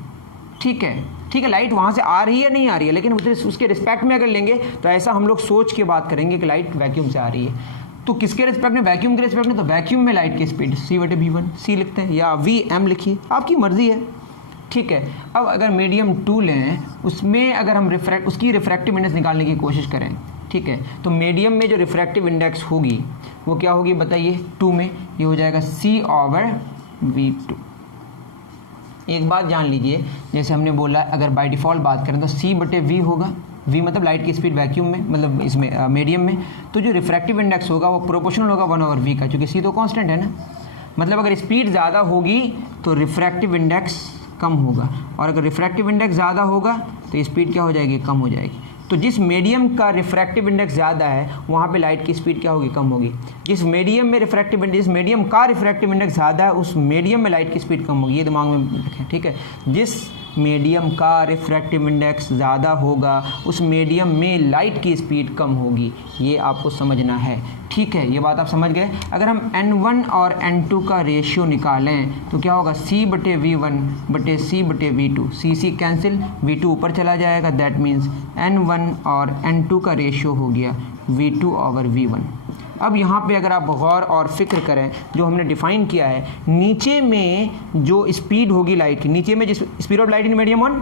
ठीक है, लाइट वहाँ से आ रही है नहीं आ रही है, लेकिन उसके रिस्पेक्ट में अगर लेंगे तो ऐसा हम लोग सोच के बात करेंगे कि लाइट वैक्यूम से आ रही है। तो किसके रिस्पेक्ट में? वैक्यूम के रिस्पेक्ट में। तो वैक्यूम में लाइट की स्पीड c/v1, सी लिखते हैं, या vm लिखिए, आपकी मर्जी है। ठीक है, अब अगर मीडियम 2 लें, उसमें अगर हम उसकी रिफ्रैक्टिव इंडेक्स निकालने की कोशिश करें, ठीक है, तो मीडियम में जो रिफ्रैक्टिव इंडेक्स होगी वो क्या होगी बताइए? 2 में ये हो जाएगा c/v2। एक बात जान लीजिए, जैसे हमने बोला अगर बाय डिफ़ॉल्ट बात करें तो c/v होगा। v मतलब लाइट की स्पीड वैक्यूम में, मतलब इसमें मीडियम में, तो जो रिफ्रैक्टिव इंडेक्स होगा वो प्रोपोर्शनल होगा 1/v का, क्योंकि c तो कांस्टेंट है ना। मतलब अगर स्पीड ज़्यादा होगी तो रिफ्रैक्टिव इंडेक्स कम होगा, और अगर रिफ्रैक्टिव इंडेक्स ज़्यादा होगा तो स्पीड क्या हो जाएगी? कम हो जाएगी। तो जिस मीडियम का रिफ्रैक्टिव इंडेक्स ज़्यादा है वहाँ पे लाइट की स्पीड क्या होगी, कम होगी। जिस मीडियम में रिफ्रैक्टिव इंडेक्स, जिस मीडियम का रिफ्रैक्टिव इंडेक्स ज़्यादा है उस मीडियम में लाइट की स्पीड कम होगी, ये दिमाग में रखें, ठीक है। जिस मीडियम का रिफ्रैक्टिव इंडेक्स ज़्यादा होगा उस मीडियम में लाइट की स्पीड कम होगी, ये आपको समझना है, ठीक है। ये बात आप समझ गए। अगर हम n1 और n2 का रेशियो निकालें तो क्या होगा, c/v1 बटे c/v2, c कैंसिल, v2 ऊपर चला जाएगा, दैट मीन्स n1 और n2 का रेशियो हो गया v2/v1। अब यहाँ पे अगर आप गौर और फिक्र करें जो हमने डिफाइन किया है, नीचे में जो स्पीड होगी लाइट की, नीचे में जिस speed of light in medium 1,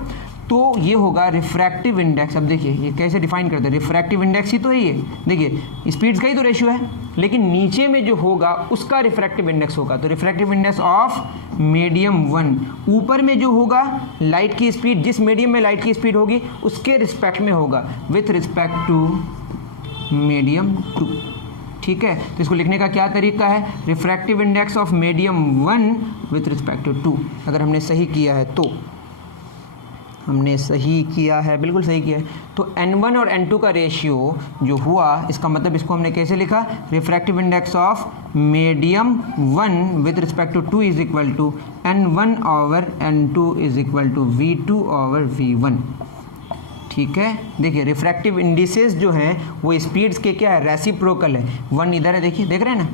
तो ये होगा रिफ्रैक्टिव इंडेक्स। अब देखिए ये कैसे डिफाइन करते हैं, रिफ्रैक्टिव इंडेक्स ही तो है ये, देखिए स्पीड्स का ही तो रेशियो है, लेकिन नीचे में जो होगा उसका रिफ्रैक्टिव इंडेक्स होगा, तो रिफ्रैक्टिव इंडेक्स ऑफ मीडियम 1। ऊपर में जो होगा लाइट की स्पीड, जिस मीडियम में लाइट की स्पीड होगी उसके रिस्पेक्ट में होगा, विथ रिस्पेक्ट टू मीडियम 2, ठीक है। तो इसको लिखने का क्या तरीका है, refractive index of medium 1 with respect to 2। अगर हमने सही किया है तो, हमने सही किया है, बिल्कुल सही किया है, तो n1 और n2 का रेशियो जो हुआ, इसका मतलब इसको हमने कैसे लिखा, refractive index of medium 1 with respect to 2 is equal to n1/n2 is equal to v2/v1, ठीक है। देखिए रिफ्रैक्टिव इंडिसेस जो हैं वो स्पीड्स के क्या है, रेसिप्रोकल है। 1 इधर है, देखिए देख रहे हैं ना,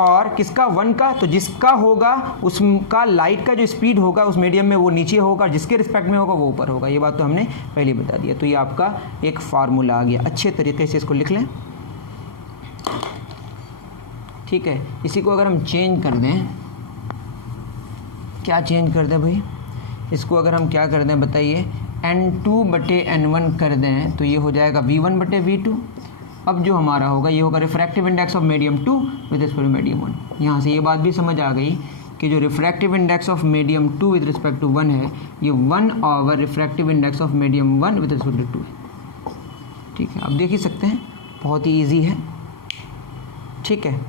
और किसका, 1 का, तो जिसका होगा उसका लाइट का जो स्पीड होगा उस मीडियम में वो नीचे होगा, जिसके रिस्पेक्ट में होगा वो ऊपर होगा। ये बात तो हमने पहले बता दिया। तो ये आपका एक फार्मूला आ गया, अच्छे तरीके से इसको लिख लें, ठीक है। इसी को अगर हम चेंज कर दें, क्या चेंज कर दें भाई, इसको अगर हम क्या कर दें बताइए, n2/n1 कर दें तो ये हो जाएगा v1/v2। अब जो हमारा होगा ये होगा refractive index of medium 2 with respect to medium 1। यहाँ से ये बात भी समझ आ गई कि जो refractive index of medium 2 with respect to 1 है, ये 1 refractive index of medium 1 with respect to 2 है, ठीक है। अब देख ही सकते हैं, बहुत ही ईजी है, ठीक है।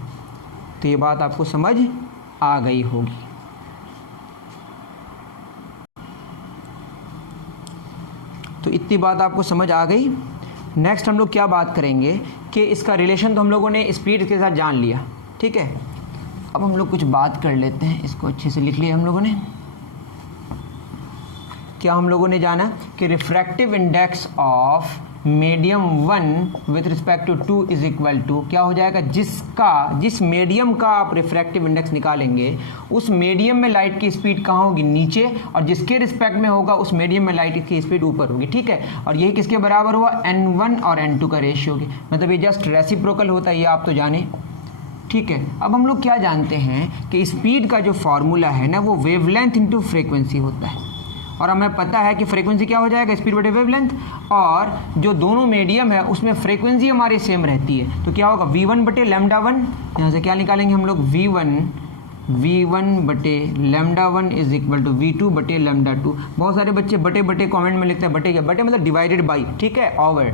तो ये बात आपको समझ आ गई होगी। तो इतनी बात आपको समझ आ गई। नेक्स्ट हम लोग क्या बात करेंगे कि इसका रिलेशन तो हम लोगों ने स्पीड के साथ जान लिया, ठीक है। अब हम लोग कुछ बात कर लेते हैं, इसको अच्छे से लिख लिया हम लोगों ने। क्या हम लोगों ने जाना कि refractive index of medium 1 with respect to 2 is equal to क्या हो जाएगा, जिस मीडियम का आप रिफ्रैक्टिव इंडेक्स निकालेंगे उस मीडियम में लाइट की स्पीड कहाँ होगी, नीचे, और जिसके रिस्पेक्ट में होगा उस मीडियम में लाइट की स्पीड ऊपर होगी, ठीक है। और यही किसके बराबर हुआ, n1 और n2 का रेशियो की, मतलब ये जस्ट रेसिप्रोकल होता है, ये आप तो जाने, ठीक है। अब हम लोग क्या जानते हैं कि स्पीड का जो फॉर्मूला है ना वो वेवलेंथ इंटू फ्रीक्वेंसी होता है, और हमें पता है कि फ्रीक्वेंसी क्या हो जाएगा, स्पीड बटे वेवलेंथ, और जो दोनों मीडियम है उसमें फ्रीक्वेंसी हमारी सेम रहती है, तो क्या होगा v1/λ1। यहाँ से क्या निकालेंगे हम लोग, v1/λ1 is equal to v2/λ2। बहुत सारे बच्चे बटे कमेंट में लिखते हैं, बटे क्या, बटे मतलब डिवाइडेड बाई, ठीक है, ओवर।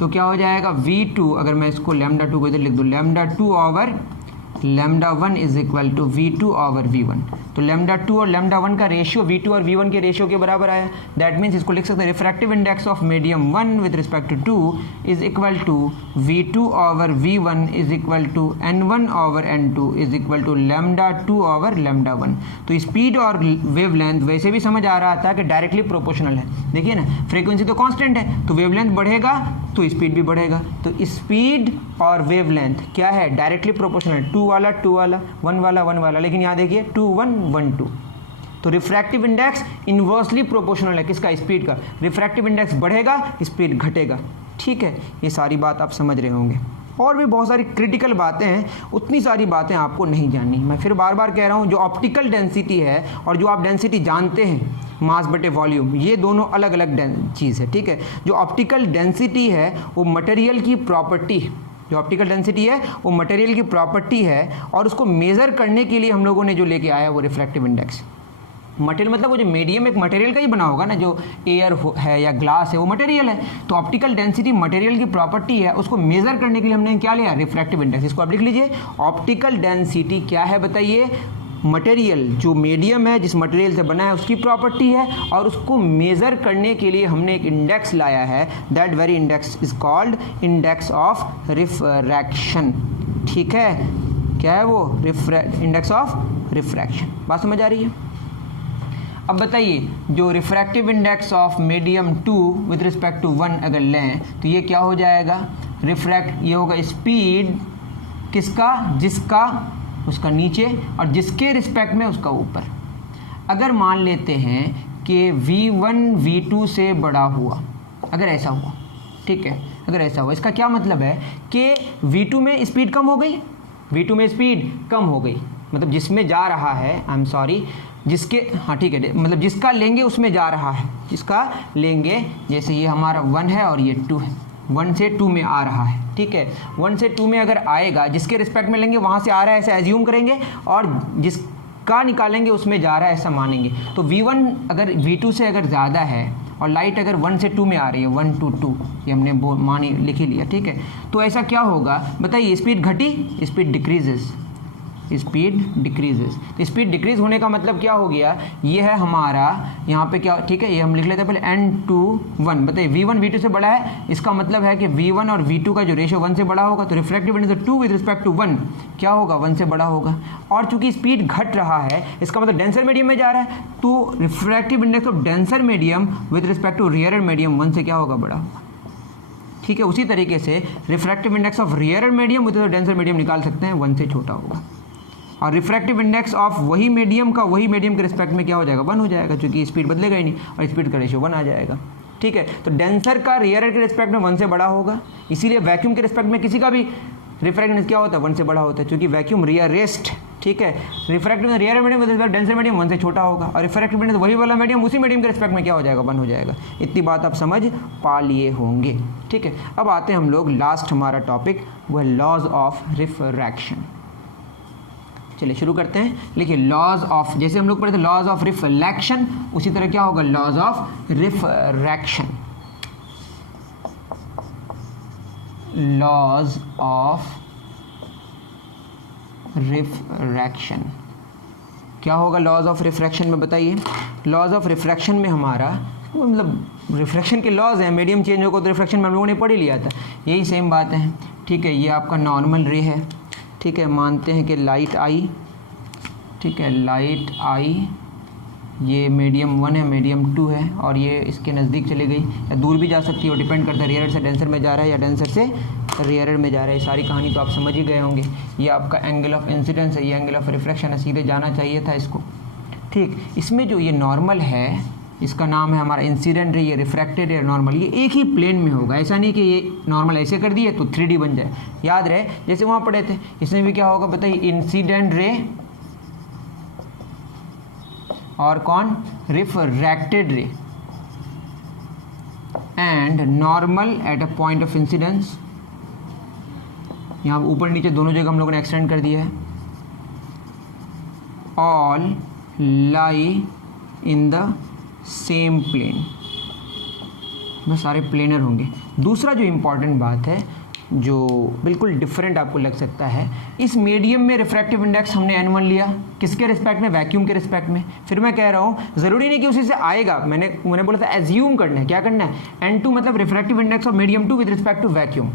तो क्या हो जाएगा v2, अगर मैं इसको λ2 को इधर लिख दूँ, λ2/λ1 इज इक्वल टू v2/v1। तो λ2 और λ1 का रेशियो v2 और v1 के रेशियो के बराबर आया, दैट मीन्स इसको लिख सकते हैं refractive index of medium 1 with respect to 2 is equal to v2/v1 is equal to n1/n2 is equal to λ2/λ1। तो स्पीड और वेवलेंथ वैसे भी समझ आ रहा था कि डायरेक्टली प्रोपोर्शनल है, देखिए ना, फ्रीक्वेंसी तो कांस्टेंट है, तो वेवलेंथ बढ़ेगा तो स्पीड भी बढ़ेगा। तो स्पीड और वेवलेंथ क्या है, डायरेक्टली प्रोपोर्शनल, 2 वाला 1 वाला, लेकिन यहाँ देखिए 2 1 1 2। तो रिफ्रैक्टिव इंडेक्स इन्वर्सली प्रोपोर्शनल है किसका, स्पीड का। रिफ्रैक्टिव इंडेक्स बढ़ेगा, स्पीड घटेगा, ठीक है। ये सारी बात आप समझ रहे होंगे। और भी बहुत सारी क्रिटिकल बातें हैं, उतनी सारी बातें आपको नहीं जाननी। मैं फिर बार बार कह रहा हूँ, जो ऑप्टिकल डेंसिटी है और जो आप डेंसिटी जानते हैं मास बटे वॉल्यूम, ये दोनों अलग अलग चीज़ है, ठीक है। जो ऑप्टिकल डेंसिटी है वो मटेरियल की प्रॉपर्टी, जो ऑप्टिकल डेंसिटी है वो मटेरियल की प्रॉपर्टी है, और उसको मेज़र करने के लिए हम लोगों ने जो लेके आया वो रिफ्रैक्टिव इंडेक्स। मटेरियल मतलब वो जो मीडियम एक मटेरियल का ही बना होगा ना, जो एयर है या ग्लास है वो मटेरियल है, तो ऑप्टिकल डेंसिटी मटेरियल की प्रॉपर्टी है, उसको मेज़र करने के लिए हमने क्या लिया, रिफ्रैक्टिव इंडेक्स। इसको आप लिख लीजिए, ऑप्टिकल डेंसिटी क्या है बताइए, मटेरियल जो मीडियम है, जिस मटेरियल से बना है उसकी प्रॉपर्टी है, और उसको मेज़र करने के लिए हमने एक इंडेक्स लाया है। That very index is called index of refraction. ठीक है, क्या है वो? Index of refraction. बात समझ आ रही है? अब बताइए, जो refractive index of medium 2 with respect to 1 अगर लें तो ये क्या हो जाएगा? ये होगा स्पीड किसका? जिसका उसका नीचे और जिसके रिस्पेक्ट में उसका ऊपर। अगर मान लेते हैं कि v1 v2 से बड़ा हुआ, अगर ऐसा हुआ, ठीक है, अगर ऐसा हुआ, इसका क्या मतलब है कि v2 में स्पीड कम हो गई, v2 में स्पीड कम हो गई, मतलब जिसमें जा रहा है, आई एम सॉरी, जिसके, हाँ ठीक है, मतलब जिसका लेंगे उसमें जा रहा है, जिसका लेंगे, जैसे ये हमारा 1 है और ये 2 है, 1 से 2 में आ रहा है, ठीक है, 1 से 2 में अगर आएगा, जिसके रिस्पेक्ट में लेंगे वहाँ से आ रहा है ऐसा एज्यूम करेंगे, और जिसका निकालेंगे उसमें जा रहा है ऐसा मानेंगे। तो v1 अगर v2 से अगर ज़्यादा है और लाइट अगर 1 से 2 में आ रही है, 1 to 2, ये हमने मानी लिख ही लिया, ठीक है, तो ऐसा क्या होगा बताइए? स्पीड घटी, स्पीड डिक्रीजेस, स्पीड डिक्रीजेस। तो स्पीड डिक्रीज होने का मतलब क्या हो गया? ये है हमारा यहाँ पे क्या, ठीक है, ये हम लिख लेते हैं पहले n/1। बताइए v1 v2 से बड़ा है, इसका मतलब है कि v1 और v2 का जो रेशियो 1 से बड़ा होगा, तो refractive index 2 with respect to 1 क्या होगा? 1 से बड़ा होगा। और चूंकि स्पीड घट रहा है, इसका मतलब डेंसर मीडियम में जा रहा है, तो refractive index of denser medium with respect to rarer medium 1 से क्या होगा? बड़ा होगा। ठीक है, उसी तरीके से refractive index of rarer medium with denser medium निकाल सकते हैं, 1 से छोटा होगा। और रिफ्रैक्टिव इंडेक्स ऑफ वही मीडियम का वही मीडियम के रिस्पेक्ट में क्या हो जाएगा? 1 हो जाएगा, क्योंकि स्पीड बदलेगा ही नहीं और स्पीड का रेशियो 1 आ जाएगा। ठीक है, तो डेंसर का रियरर के रिस्पेक्ट में 1 से बड़ा होगा, इसीलिए वैक्यूम के रिस्पेक्ट में किसी का भी रिफ्रैक्टिव इंडेक्स क्या होता है? 1 से बड़ा होता है, क्योंकि वैक्यूम रियरेस्ट, ठीक है, refractive rear medium with respect denser medium 1 से छोटा होगा, और रिफ्रैक्टिव इंडेक्स वही वाला मीडियम उसी मीडियम के रिस्पेक्ट में क्या हो जाएगा? 1 हो जाएगा। इतनी बात आप समझ पा लिए होंगे। ठीक है, अब आते हैं हम लोग लास्ट हमारा टॉपिक, वह लॉज ऑफ रिफ्रैक्शन। चलिए शुरू करते हैं। लिखिए लॉज ऑफ, जैसे हम लोग पढ़े थे लॉज ऑफ रिफ्लेक्शन, उसी तरह क्या होगा? Laws of refraction. Laws of refraction क्या होगा? लॉज ऑफ रिफ्रैक्शन में बताइए। लॉज ऑफ रिफ्रैक्शन में हमारा मतलब रिफ्रैक्शन के लॉज हैं, मीडियम चेंज होगा तो रिफ्रैक्शन में हम लोगों ने पढ़ ही लिया था, यही सेम बात है। ठीक है, ये आपका नॉर्मल रे है, ठीक है, मानते हैं कि लाइट आई, ठीक है, लाइट आई, ये मीडियम 1 है, मीडियम 2 है, और ये इसके नज़दीक चली गई या दूर भी जा सकती है, वो डिपेंड करता है रियरर से डेंसर में जा रहा है या डेंसर से रियरर में जा रहा है। ये सारी कहानी तो आप समझ ही गए होंगे। ये आपका एंगल ऑफ इंसिडेंस है, ये एंगल ऑफ रिफ्रैक्शन है, सीधे जाना चाहिए था इसको। ठीक, इसमें जो ये नॉर्मल है, इसका नाम है हमारा इंसिडेंट रे, ये रिफ्रैक्टेड रे, नॉर्मल, ये एक ही प्लेन में होगा। ऐसा नहीं कि ये नॉर्मल ऐसे कर दिए तो 3D बन जाए, याद रहे जैसे वहाँ पढ़े थे। इसमें भी क्या होगा बताइए? इंसिडेंट रे और कौन? रिफ्रैक्टेड रे, and normal at a point of incidence. यहाँ ऊपर नीचे दोनों जगह हम लोगों ने एक्सटेंड कर दिया है। All lie in the same plane, बस सारे प्लेनर होंगे। दूसरा जो इम्पॉर्टेंट बात है, जो बिल्कुल डिफरेंट आपको लग सकता है, इस मीडियम में रिफ्रैक्टिव इंडेक्स हमने n1 लिया, किसके रिस्पेक्ट में? वैक्यूम के रिस्पेक्ट में। फिर मैं कह रहा हूँ ज़रूरी नहीं कि उसी से आएगा, मैंने बोला था एज्यूम करना है। क्या करना है? n2 मतलब refractive index of medium 2 with respect to vacuum.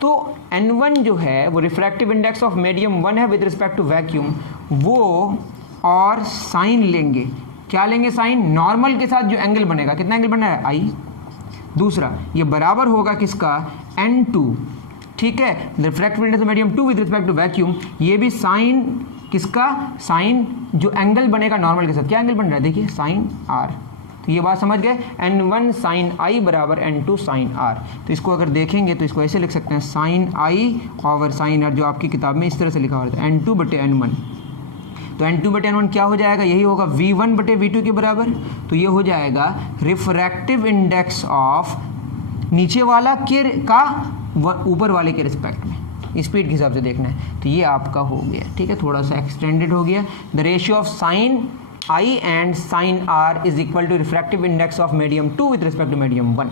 तो n1 जो है वो रिफ्रैक्टिव इंडेक्स ऑफ मीडियम 1 है विद रिस्पेक्ट टू वैक्यूम, वो और साइन लेंगे। क्या लेंगे? साइन। नॉर्मल के साथ जो एंगल बनेगा, कितना एंगल बना है? आई। दूसरा ये बराबर होगा किसका? n2, ठीक है, refractive index of medium 2 with respect to vacuum, ये भी साइन किसका? साइन जो एंगल बनेगा नॉर्मल के साथ, क्या एंगल बन रहा है? देखिए साइन आर। तो ये बात समझ गए? n1 साइन आई बराबर n2 साइन आर। तो इसको अगर देखेंगे तो इसको ऐसे लिख सकते हैं, sine I over sine R, जो आपकी किताब में इस तरह से लिखा होता है, n2 बटे n1। तो n2 बटे n1 क्या हो जाएगा? यही होगा v1 बटे v2 के बराबर। तो ये हो जाएगा रिफ्रैक्टिव इंडेक्स ऑफ नीचे वाला के का ऊपर वाले के रिस्पेक्ट में, स्पीड के हिसाब से देखना है। तो ये आपका हो गया, ठीक है, थोड़ा सा एक्सटेंडेड हो गया। The ratio of sine I and sine R is equal to refractive index of medium 2 with respect to medium 1।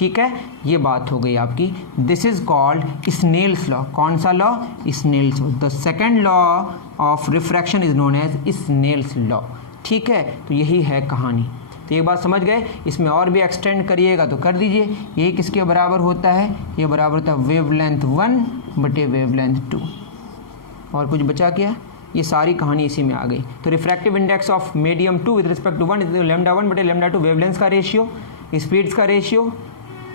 ठीक है, ये बात हो गई आपकी। This is called Snell's law. कौन सा law? Snell's law. The second law of refraction is known as Snell's law. ठीक है, तो यही है कहानी। तो ये बात समझ गए। इसमें और भी एक्सटेंड करिएगा तो कर दीजिए। यही किसके बराबर होता है? ये बराबर होता है वेवलेंथ 1 बटे वेवलेंथ 2। और कुछ बचा क्या? ये सारी कहानी इसी में आ गई। तो refractive index of medium 2 with respect to 1 lambda 1 बटे लैम्डा 2 वेवलेंथ का रेशियो, स्पीड्स का रेशियो,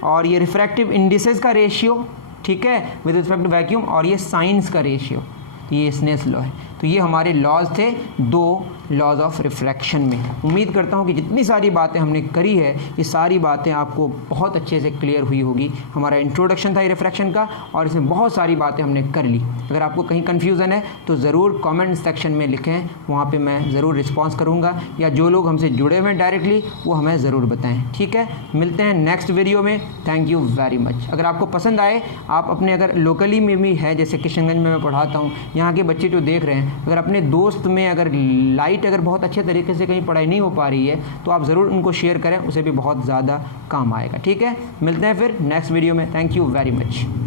और ये रिफ्रैक्टिव इंडिसेस का रेशियो, ठीक है, विद रिस्पेक्ट टू वैक्यूम, और ये साइंस का रेशियो। ये स्नेल्स लॉ है। तो ये हमारे लॉज थे, 2 लॉज ऑफ रिफ्रैक्शन में। उम्मीद करता हूँ कि जितनी सारी बातें हमने करी है ये सारी बातें आपको बहुत अच्छे से क्लियर हुई होगी। हमारा इंट्रोडक्शन था ये रिफ्रैक्शन का, और इसमें बहुत सारी बातें हमने कर ली। अगर आपको कहीं कन्फ्यूज़न है तो ज़रूर कमेंट सेक्शन में लिखें, वहाँ पे मैं ज़रूर रिस्पॉन्स करूँगा, या जो लोग हमसे जुड़े हुए हैं डायरेक्टली वो हमें ज़रूर बताएँ। ठीक है, मिलते हैं नेक्स्ट वीडियो में। Thank you very much. अगर आपको पसंद आए, आप अपने अगर लोकली में भी है, जैसे किशनगंज में मैं पढ़ाता हूँ, यहाँ के बच्चे जो देख रहे हैं, अगर अपने दोस्त में अगर अगर बहुत अच्छे तरीके से कहीं पढ़ाई नहीं हो पा रही है तो आप ज़रूर उनको शेयर करें, उसे भी बहुत ज़्यादा काम आएगा। ठीक है, मिलते हैं फिर नेक्स्ट वीडियो में। Thank you very much.